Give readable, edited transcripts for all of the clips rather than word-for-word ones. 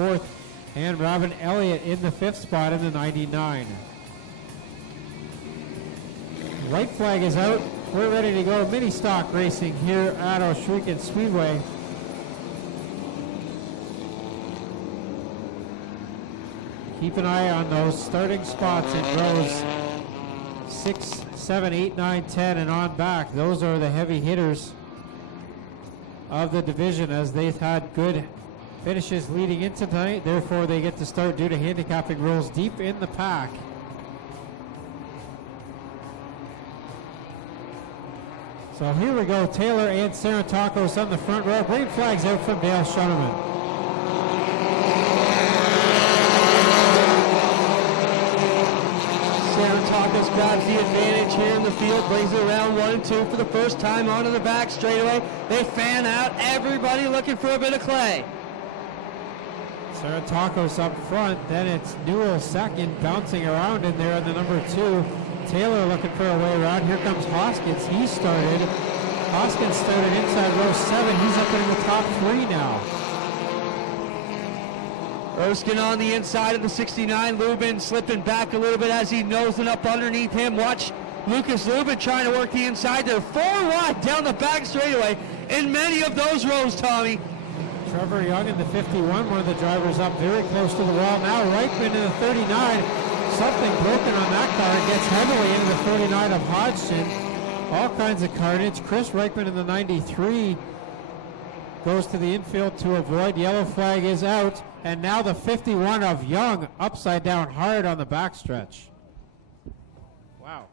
fourth, and Robin Elliott in the fifth spot in the 99. White flag is out. We're ready to go. Ministock racing here at Ohsweken Speedway. Keep an eye on those starting spots in rows 6, 7, 8, 9, 10, and on back. Those are the heavy hitters of the division, as they've had good finishes leading into tonight. Therefore, they get to start due to handicapping rules deep in the pack. So here we go. Taylor and Sarantakos on the front row. Green flags out from Dale Shunnerman. Sarantakos grabs the advantage here in the field, brings it around 1 and 2 for the first time onto the back straightaway. They fan out, everybody looking for a bit of clay. Sarantakos up front, then it's Newell second, bouncing around in there in the number 2. Taylor looking for a way around. Here comes Hoskins. Hoskins started inside row 7. He's up in the top 3 now. Erskine on the inside of the 69. Lubin slipping back a little bit as he nosing up underneath him. Watch Lucas Lubin trying to work the inside there. 4 wide down the back straightaway in many of those rows, Tommy. Trevor Young in the 51, one of the drivers up very close to the wall. Now Reichman in the 39. Something broken on that car. It gets heavily into the 49 of Hodgson. All kinds of carnage. Chris Reichman in the 93 goes to the infield to avoid. Yellow flag is out. And now the 51 of Young upside down hard on the backstretch. Wow.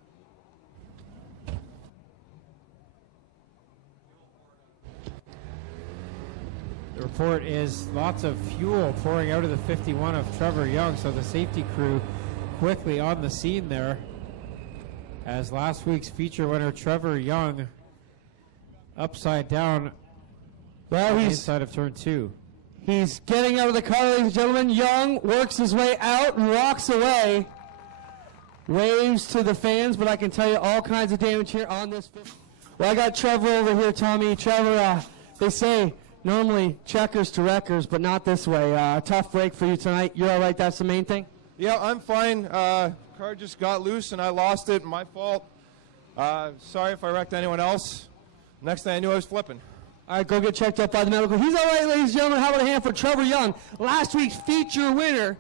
The report is lots of fuel pouring out of the 51 of Trevor Young, so the safety crew quickly on the scene there, as last week's feature winner Trevor Young upside down inside of turn 2. He's getting out of the car, ladies and gentlemen. Young works his way out and walks away. Waves to the fans, but I can tell you all kinds of damage here on this. Well, I got Trevor over here, Tommy. Trevor, they say normally checkers to wreckers, but not this way. Tough break for you tonight. You're all right? That's the main thing? Yeah, I'm fine. Car just got loose and I lost it. My fault. Sorry if I wrecked anyone else. Next thing I knew, I was flipping. All right, go get checked out by the medical. He's all right, ladies and gentlemen. How about a hand for Trevor Young, last week's feature winner.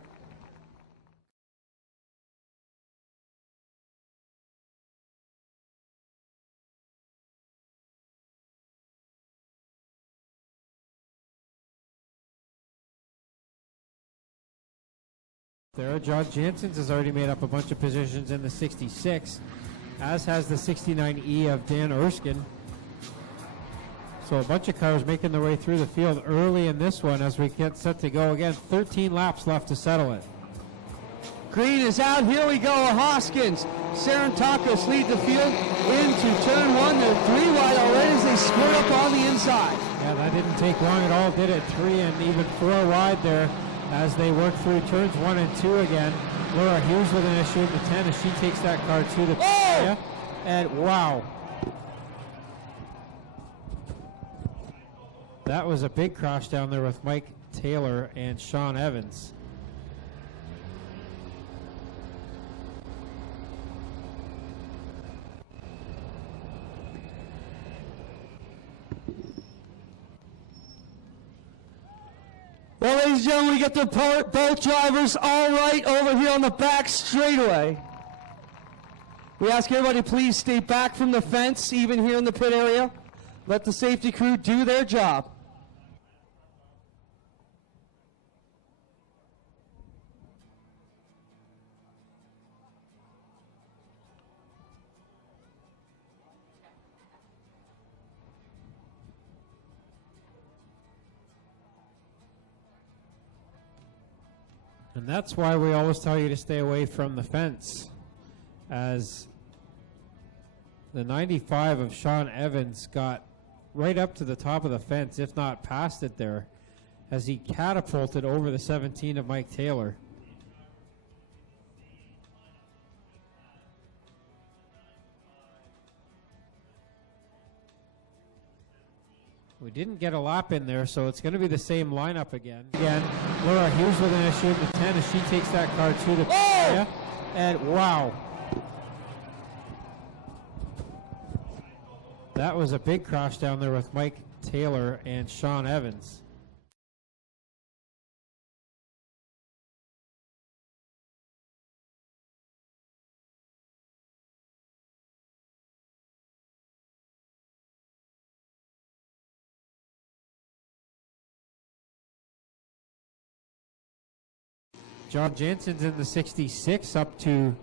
There, John Jansen's has already made up a bunch of positions in the 66, as has the 69E of Dan Erskine. So a bunch of cars making their way through the field early in this one as we get set to go again. 13 laps left to settle it. Green is out. Here we go. Hoskins. Sarantakos lead the field into turn 1. They're 3 wide already as they square up on the inside. Yeah, that didn't take long at all, did it? 3 and even 4 wide there as they work through turns 1 and 2 again. Laura Hughes with an issue in the 10 as she takes that car to the area. And wow. That was a big crash down there with Mike Taylor and Sean Evans. Well, ladies and gentlemen, we get the both drivers all right over here on the back straightaway. We ask everybody to please stay back from the fence, even here in the pit area. Let the safety crew do their job. And that's why we always tell you to stay away from the fence, as the 95 of Sean Evans got right up to the top of the fence, if not past it there, as he catapulted over the 17 of Mike Taylor. We didn't get a lap in there, so it's going to be the same lineup again. Laura Hughes with an issue in the 10 as she takes that car to the area. And wow. That was a big crash down there with Mike Taylor and Sean Evans. John Jansen's in the 66, up to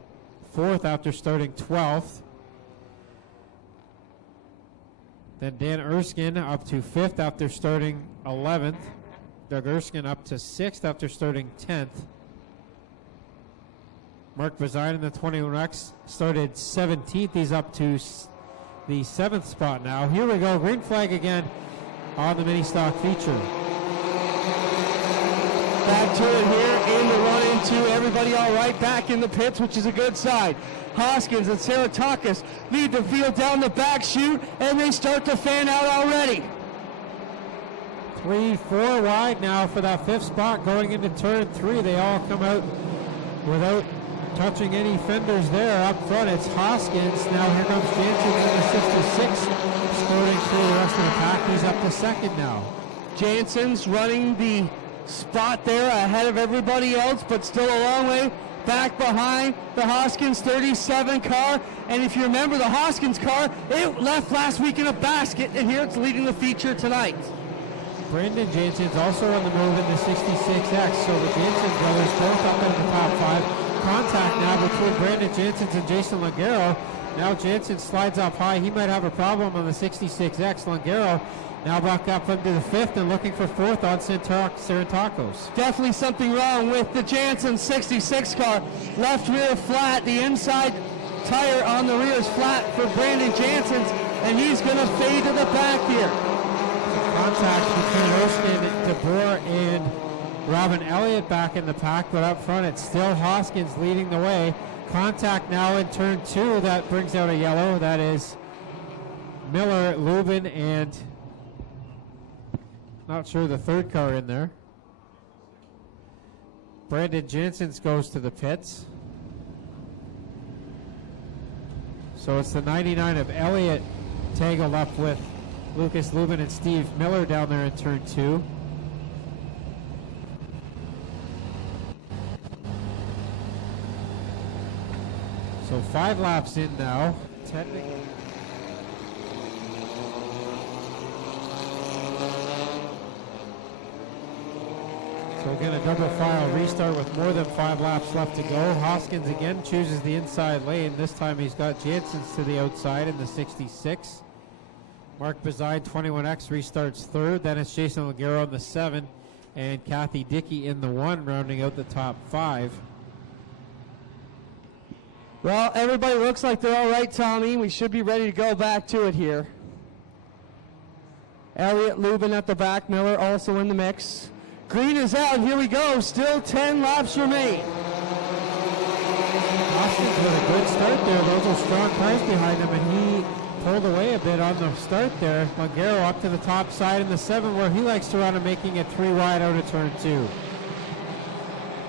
4th after starting 12th. Then Dan Erskine up to 5th after starting 11th. Doug Erskine up to 6th after starting 10th. Mark Bazine in the 21X started 17th. He's up to the 7th spot now. Here we go, green flag again on the Ministock feature. Back to it here in the run-in-two. Everybody all right back in the pits, which is a good sign. Hoskins and Saratakis lead the field down the back chute, and they start to fan out already. 3-4 wide now for that 5th spot going into turn 3. They all come out without touching any fenders there. Up front, it's Hoskins. Now here comes Jansen in the 66, skirting through the rest of the pack. He's up to 2nd now. Jansen's running the spot there ahead of everybody else, but still a long way back behind the Hoskins 37 car. And if you remember, the Hoskins car, it left last week in a basket, and here it's leading the feature tonight. Brandon Jansen's also on the move in the 66X, so the Jansen brothers both up in the top 5. Contact now between Brandon Jansen and Jason Langaro. Now Jansen slides up high. He might have a problem on the 66X. Langaro now back up into the 5th and looking for 4th on Sarantakos. Definitely something wrong with the Jansen 66 car. Left rear flat, the inside tire on the rear is flat for Brandon Jansen's, and he's going to fade to the back here. Contact between Erskine, DeBoer, and Robin Elliott back in the pack, but up front it's still Hoskins leading the way. Contact now in turn 2, that brings out a yellow. That is Miller, Lubin, and not sure the 3rd car in there. Brandon Jansen's goes to the pits. So it's the 99 of Elliott tangled up with Lucas Lubin and Steve Miller down there in turn 2. So 5 laps in now. Technically. So again, a double file restart with more than 5 laps left to go. Hoskins again chooses the inside lane. This time he's got Jansen's to the outside in the 66. Mark Bazine, 21X, restarts 3rd. Then it's Jason Langaro in the 7 and Kathy Dickey in the 1, rounding out the top 5. Well, everybody looks like they're all right, Tommy. We should be ready to go back to it here. Elliott, Lubin at the back, Miller also in the mix. Green is out, here we go. Still 10 laps remain. Hoskins with a good start there. Those are strong cars behind him, and he pulled away a bit on the start there. Langaro up to the top side in the 7 where he likes to run and making it 3 wide out of turn 2.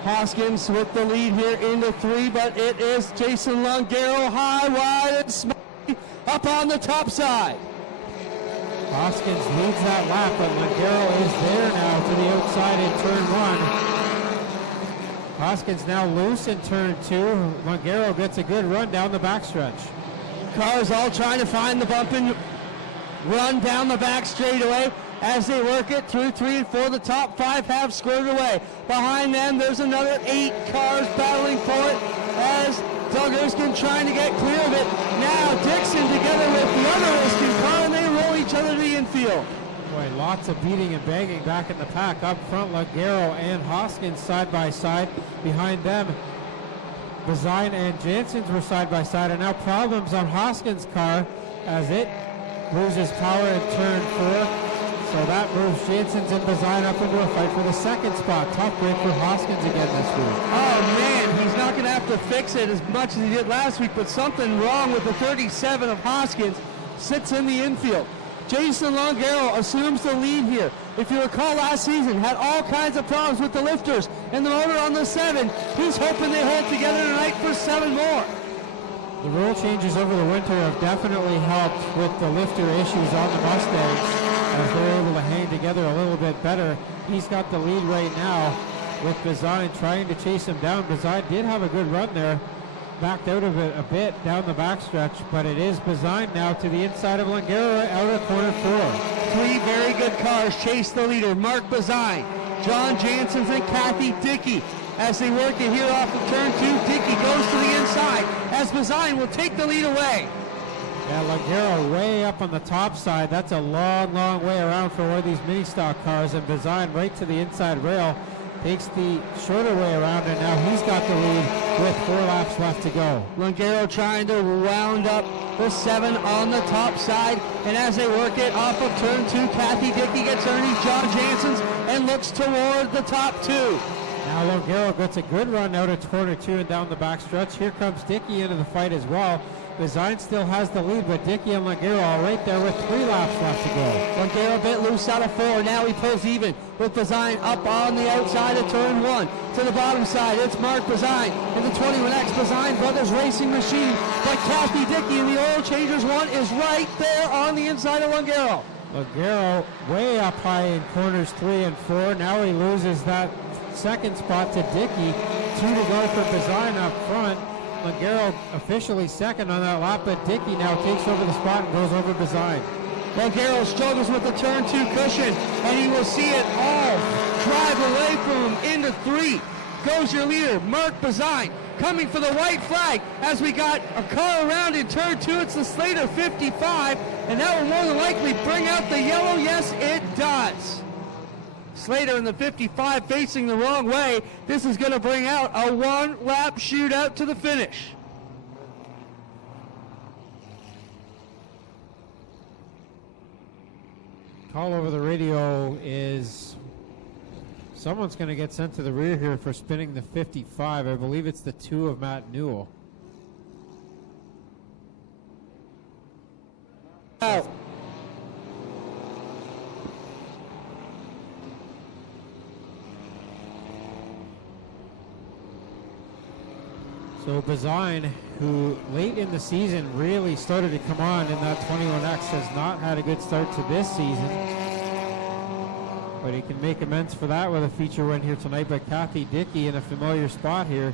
Hoskins with the lead here into 3, but it is Jason Langaro high, wide, and smoky up on the top side. Hoskins leads that lap, but Langaro is there now to the outside in turn 1. Hoskins now loose in turn 2. Langaro gets a good run down the backstretch. Cars all trying to find the bump and run down the back straightaway as they work it through 3 and 4. The top 5 have squared away. Behind them, there's another 8 cars battling for it as Doug Erskine trying to get clear of it. Now Dixon together with the other Erskine car, and they roll each other to the infield. Boy, lots of beating and banging back in the pack. Up front, Langaro and Hoskins side by side. Behind them, Bazine and Jansen's were side by side, and now problems on Hoskins' car as it loses power in turn 4. So that moves Jansen's and Bazine up into a fight for the 2nd spot. Tough break for Hoskins again this week. Oh man, he's not going to have to fix it as much as he did last week, but something wrong with the 37 of Hoskins. Sits in the infield. Jason Longaro assumes the lead here. If you recall last season, had all kinds of problems with the lifters and the motor on the 7. He's hoping they hold together tonight for 7 more. The rule changes over the winter have definitely helped with the lifter issues on the Mustangs as they're able to hang together a little bit better. He's got the lead right now with Bazine trying to chase him down. Bazine did have a good run there. Backed out of it a bit down the backstretch, but it is Bazine now to the inside of Longaro out of corner 4. 3 very good cars chase the leader, Mark Bazine, John Janssens, and Kathy Dickey. As they work it here off of turn 2, Dickey goes to the inside as Bazine will take the lead away. Yeah, Longaro way up on the top side. That's a long, long way around for one of these Ministock cars, and Bazine right to the inside rail. Takes the shorter way around, and now he's got the lead with 4 laps left to go. Longaro trying to round up the 7 on the top side, and as they work it off of turn 2, Kathy Dickey gets underneath John Janssens and looks toward the top 2. Now Longaro gets a good run out of corner 2 and down the back stretch. Here comes Dickey into the fight as well. Bazine still has the lead, but Dickey and Longaro are right there with 3 laps left to go. Longaro a bit loose out of 4. Now he pulls even with Bazine up on the outside of turn 1. To the bottom side, it's Mark Bazine in the 21X Bazine Brothers Racing Machine. But Kathy Dickey in the Oil Changers 1 is right there on the inside of Longaro. Longaro way up high in corners 3 and 4. Now he loses that second spot to Dickey. 2 to go for Bazine up front. Longaro officially second on that lap, but Dickey now takes over the spot and goes over Bazine. Longaro struggles with the turn 2 cushion, and he will see it all drive away from him into 3. Goes your leader, Mark Bazine, coming for the white flag as we got a car around in turn 2. It's the Slater 55, and that will more than likely bring out the yellow. Yes, it does. Slater in the 55 facing the wrong way. This is going to bring out a 1-lap shootout to the finish. Call over the radio is someone's going to get sent to the rear here for spinning the 55. I believe it's the 2 of Matt Newell. Out. So Bazine, who late in the season really started to come on in that 21X, has not had a good start to this season. But he can make amends for that with a feature win here tonight by Kathy Dickey in a familiar spot here.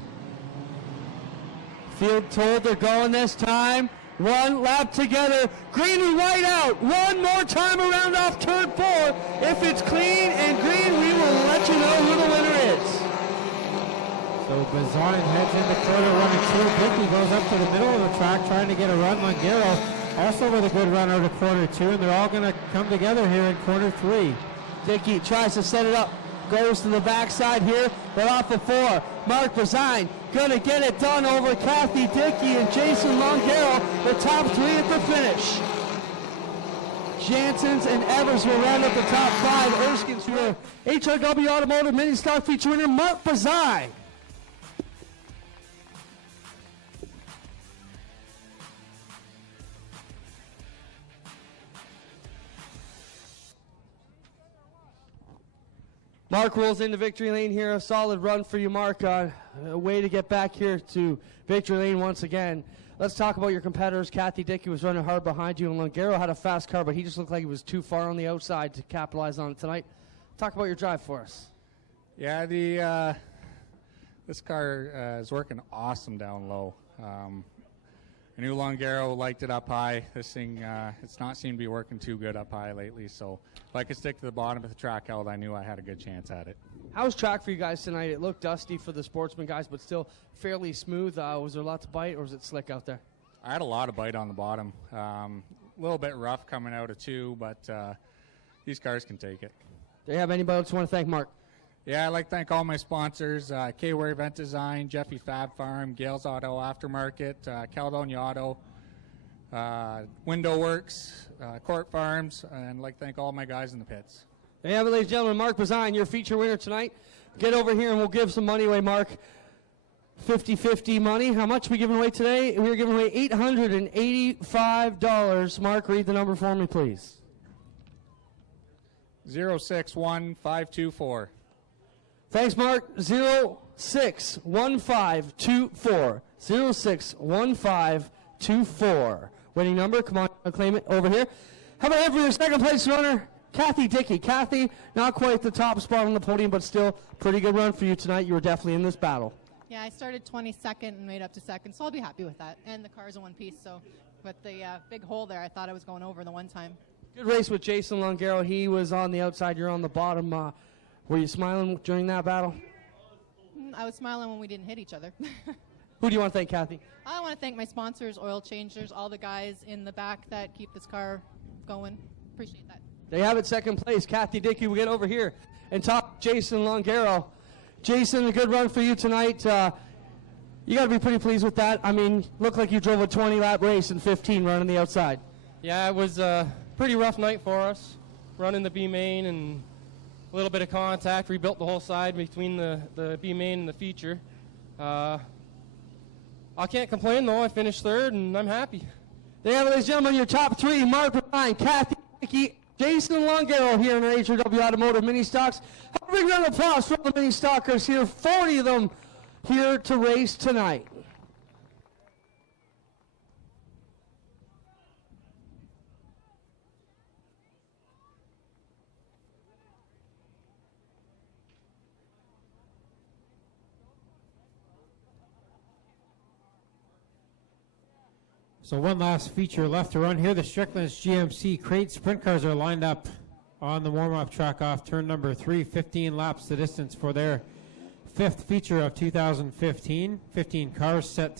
Field told they're going this time. 1 lap together. Green and white out. 1 more time around off turn 4. If it's clean and green, we will let you know who the winner is. So Bazine heads into corner 1 and 2. Dickey goes up to the middle of the track trying to get a run. Longaro also with a good run out of corner 2, and they're all going to come together here in corner 3. Dickey tries to set it up, goes to the backside here, but off of 4. Mark Bazine gonna get it done over Kathy Dickey and Jason Longaro, the top 3 at the finish. Janssens and Evers will round up the top 5. Erskine's winner, HRW Automotive Ministock feature winner, Mark Bazine. Mark rolls into victory lane here. A solid run for you, Mark. A way to get back here to victory lane once again. Let's talk about your competitors. Kathy Dickey was running hard behind you, and Longaro had a fast car, but he just looked like he was too far on the outside to capitalize on it tonight. Talk about your drive for us. Yeah, this car is working awesome down low. I knew Longaro liked it up high. This thing, it's not seemed to be working too good up high lately, so if I could stick to the bottom of the track out, I knew I had a good chance at it. How was track for you guys tonight? It looked dusty for the sportsman guys, but still fairly smooth. Was there lots of bite, or was it slick out there? I had a lot of bite on the bottom. A little bit rough coming out of 2, but these cars can take it. Do you have anybody else you want to thank, Mark? Yeah, I'd like to thank all my sponsors, K-Ware Event Design, Jeffy Fab Farm, Gales Auto Aftermarket, Caledonia Auto, Window Works, Court Farms, and I'd like to thank all my guys in the pits. There you have it, ladies and gentlemen. Mark Bazine, your feature winner tonight. Get over here and we'll give some money away, Mark. 50-50 money. How much are we giving away today? We're giving away $885. Mark, read the number for me, please. 061-524. Thanks, Mark. 061524. 061524. Winning number. Come on, claim it over here. How about here for your second place runner, Kathy Dickey. Kathy, not quite the top spot on the podium, but still pretty good run for you tonight. You were definitely in this battle. Yeah, I started 22nd and made up to second, so I'll be happy with that. And the car's in one piece, so with the big hole there, I thought I was going over the one time. Good race with Jason Longaro. He was on the outside. You're on the bottom. Were you smiling during that battle? I was smiling when we didn't hit each other. Who do you want to thank, Kathy? I want to thank my sponsors, Oil Changers, all the guys in the back that keep this car going. Appreciate that. They have it second place. Kathy Dickey, we'll get over here and talk Jason Longaro. Jason, a good run for you tonight. You got to be pretty pleased with that. I mean, looked like you drove a 20-lap race in 15 running the outside. Yeah, it was a pretty rough night for us, running the B main and a little bit of contact. Rebuilt the whole side between the B main and the feature. I can't complain, though. I finished third, and I'm happy. There you have it, ladies and gentlemen, your top three. Mark Ryan, Kathy Dickey, Jason Longaro here in our HRW Automotive Mini Stocks. Have a big round of applause for the Mini Stockers here. 40 of them here to race tonight. So one last feature left to run here. The Strickland's GMC Crate Sprint cars are lined up on the warm-up track off turn number 3. 15 laps the distance for their fifth feature of 2015. 15 cars set to